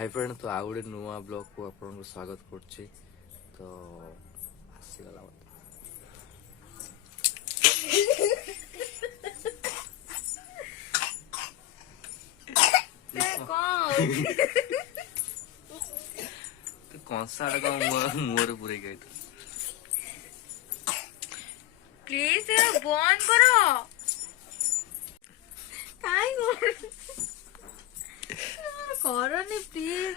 hi friend तो आउ गोटे नुआ ब्लॉग को आपको स्वागत करछि तो आसीगला तो कौन सा का मुंह पूरे गए प्लीज बंद करो काई करनी प्लीज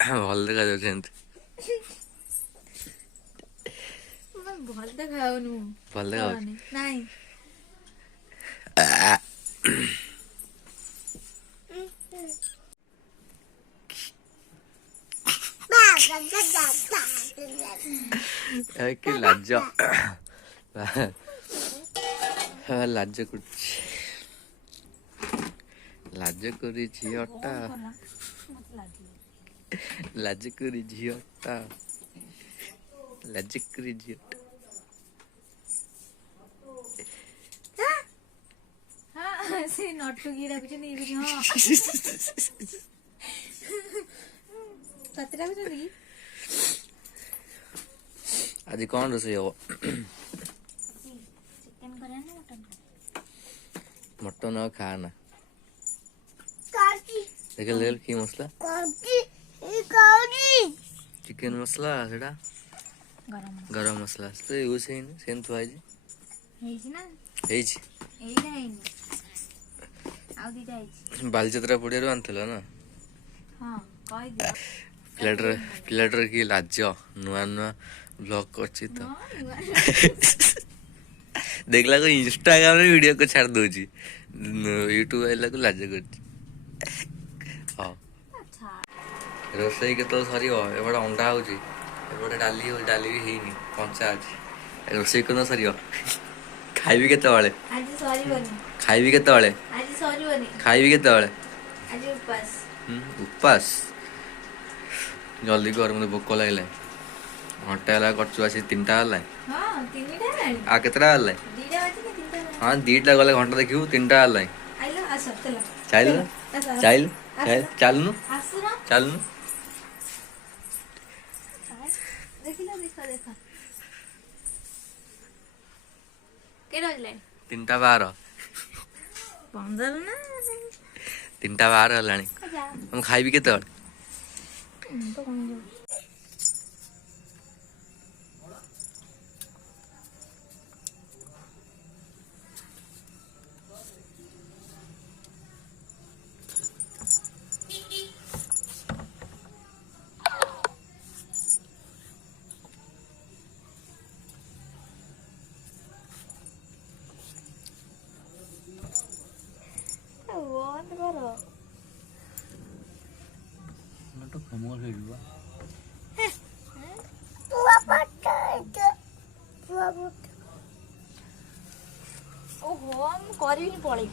भल देखा जाउछ भल देखाउनु भल देखा नहीं कि लाज लाज लाज करी झीटा लाज करी झीटा लाज करी झीटा हाँ से नटू गिरा कुछ नहीं कुछ हाँ सतरा कुछ नहीं आज कौन रोसे हो चिकन करे ना मटन मटन और खाना काकी देख ले की मसला काकी काकी चिकन मसला सेटा गरम मसला तो यूज है सेम तो आइज हेइछि ना हेइछ एइना हेइनी आउ दिटा हेइछि बालचत्रा पड़िया रो आनथला ना हां कहि दियो प्लेटर की लाज नुआ नुआ ब्लॉग करछि तो देखला को इंस्टाग्राम रे वीडियो को छाड़ दोछि यूट्यूब आइला को लाज करछि हां रोसई के तो सरी हो एबडा अंडा होछि एबडा डाली भी हेनी पंचा अछि रोसई को न सरी हो खाइबी केते वाले आज सॉरी बनी खाइबी केते वाले आज सॉरी बनी खाइबी केते वाले आज उपास उपास जल्दी कर मुझे भोक लगे घंटा है कर आसी 3टा है हां 3टा है आ केतरा है 2टा बाजी के 3टा हां 2टा गले घंटा देखियो 3टा है आइलो आसो चलो चल चलनु आसुरा चलनु देखिलो देखो के रहले 3टा 12 15 ना 3टा 12 हलानी हम खाइबी केते तो कौन जो बंद करो तो कमल हेलवा ओहो हम करी पड़े